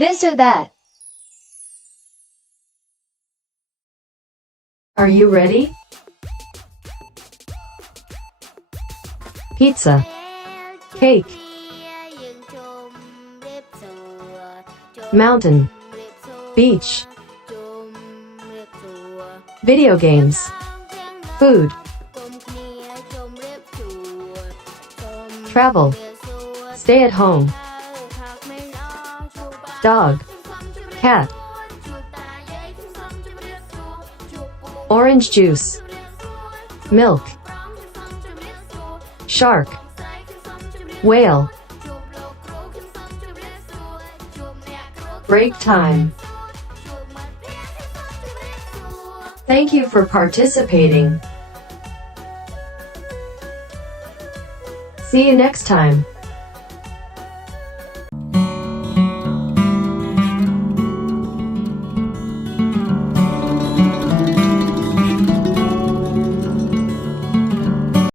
this or that. Are you ready? Pizza, cake, mountain, beach, video games, food, travel, stay at home, dog, cat, orange juice, milk, shark, whale, break time. Thank you for participating. See you next time.